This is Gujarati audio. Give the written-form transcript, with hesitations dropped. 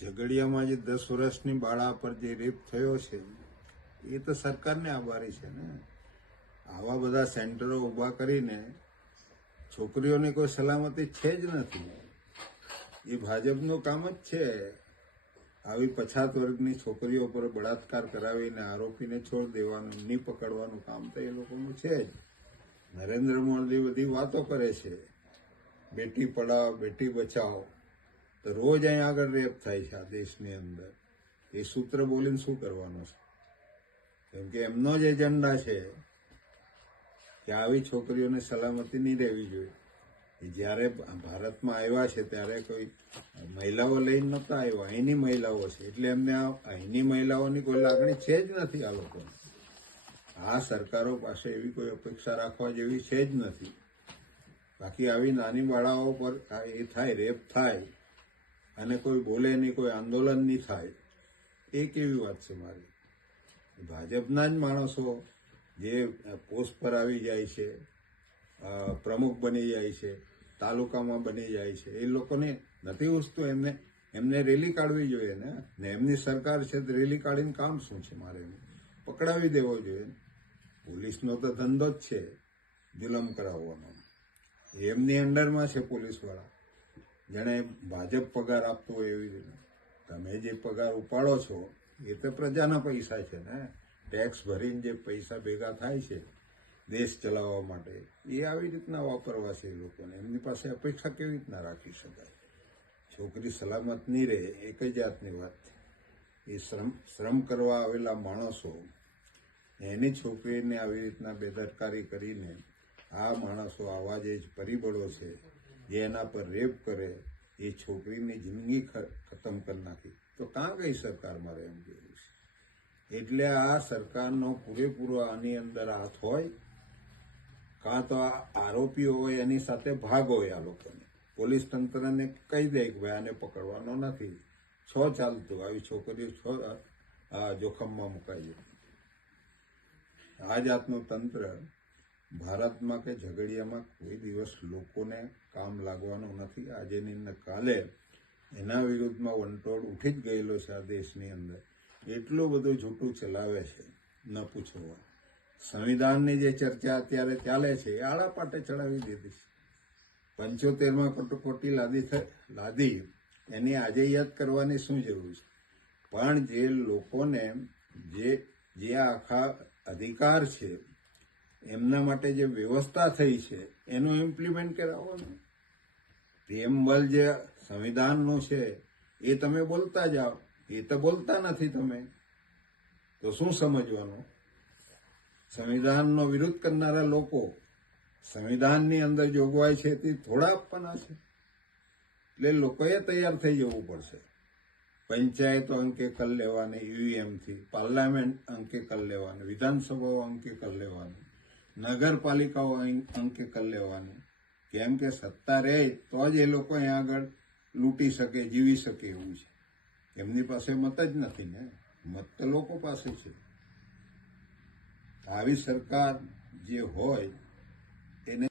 ઝઘડિયામાં જે 10 વર્ષની બાળા પર જે રેપ થયો છે એ તો સરકારને આભારી છે ને. આવા બધા સેન્ટરો ઊભા કરીને છોકરીઓની કોઈ સલામતી છે જ નથી. એ ભાજપનું કામ જ છે. આવી પછાત વર્ગની છોકરીઓ પર બળાત્કાર કરાવીને આરોપીને છોડ દેવાનું, નહીં પકડવાનું કામ તો એ લોકોનું છે જ. નરેન્દ્ર મોદી બધી વાતો કરે છે, બેટી પઢાઓ બેટી બચાવો, તો રોજ અહીં આગળ રેપ થાય છે આ દેશની અંદર. એ સૂત્ર બોલીને શું કરવાનું છે? કેમ કે એમનો જ એજન્ડા છે કે આવી છોકરીઓને સલામતી નહીં રહેવી જોઈએ. જ્યારે ભારતમાં આવ્યા છે ત્યારે કોઈ મહિલાઓ લઈને નહોતા આવ્યા, અહીંની મહિલાઓ છે એટલે એમને અહીંની મહિલાઓની કોઈ લાગણી છે જ નથી આ લોકોને. આ સરકારો પાસે એવી કોઈ અપેક્ષા રાખવા જેવી છે જ નથી. બાકી આવી નાની બાળાઓ પર એ થાય, રેપ થાય અને કોઈ બોલે નહીં, કોઈ આંદોલન નહીં થાય, એ કેવી વાત છે મારી? ભાજપના જ માણસો જે પોસ્ટ પર આવી જાય છે, પ્રમુખ બની જાય છે, તાલુકામાં બની જાય છે, એ લોકોને નથી ઉઠતું. એમને રેલી કાઢવી જોઈએ ને એમની સરકાર છે તો રેલી કાઢીને કામ શું છે? મારે પકડાવી દેવો જોઈએ. પોલીસનો તો ધંધો જ છે જુલમ કરાવવાનો. એમની અંડરમાં છે પોલીસવાળા. જેને ભાજપ પગાર આપતું હોય એવી રીતે તમે જે પગાર ઉપાડો છો એ તો પ્રજાના પૈસા છે ને. ટેક્સ ભરીને જે પૈસા ભેગા થાય છે દેશ ચલાવવા માટે, એ આવી રીતના વાપરવા છે એ લોકોને. એમની પાસે અપેક્ષા કેવી રીતના રાખી શકાય? છોકરી સલામત નહીં રહે એક જ જાતની વાત છે. એ શ્રમ કરવા આવેલા માણસો એની છોકરીને આવી રીતના બેદરકારી કરીને આ માણસો, આવા જે પરિબળો છે જે એના પર રેપ કરે, એ છોકરીની જિંદગી ખતમ કરી નાખી. તો કાં ગઈ સરકાર? મારે એમ કહેવું છે. એટલે આ સરકારનો પૂરેપૂરો આની અંદર હાથ હોય, કાં તો આ આરોપીઓ હોય એની સાથે ભાગ હોય. આ લોકોને પોલીસ તંત્રને કહી દે કે ભાઈ આને પકડવાનો નથી, ચાલતું, આવી છોકરીઓ જોખમમાં મુકાઈ જાય. આ જાતનું તંત્ર ભારતમાં કે ઝઘડિયામાં કોઈ દિવસ લોકોને કામ લાગવાનું નથી. આજે ને કાલે એના વિરુદ્ધમાં વંટોળ ઉઠી જ ગયેલો છે આ દેશની અંદર. એટલું બધું જૂઠું ચલાવે છે, ન પૂછો. સંવિધાનની જે ચર્ચા અત્યારે ચાલે છે એ આળા પાટે ચડાવી દીધી છે. 75માં કટોકટી લાદી એની આજે યાદ કરવાની શું જરૂર છે? પણ જે લોકોને જે આખા અધિકાર છે, એમના માટે જે વ્યવસ્થા થઈ છે એનું ઇમ્પ્લિમેન્ટ કરાવો ને. પ્રિએમ્બલ જે સંવિધાનનું છે એ તમે બોલતા જાઓ, એ તો બોલતા નથી તમે. તો શું સમજવાનું? સંવિધાનનો વિરોધ કરનારા લોકો સંવિધાનની અંદર જોગવાઈ છે તે થોડા આપવાના છે. એટલે લોકોએ તૈયાર થઈ જવું પડશે. પંચાયતો અંકે કરી લેવાની ઈવીએમથી, પાર્લામેન્ટ અંકે કરી લેવાની, વિધાનસભાઓ અંકે કરી લેવાની, નગરપાલિકાઓ અંકે કરી લેવાની. કેમ કે સત્તા રહે તો જ એ લોકો અહીંયા આગળ લૂંટી શકે, જીવી શકે એવું છે. એમની પાસે મત જ નથી ને. મત તો લોકો પાસે છે. આવી સરકાર જે હોય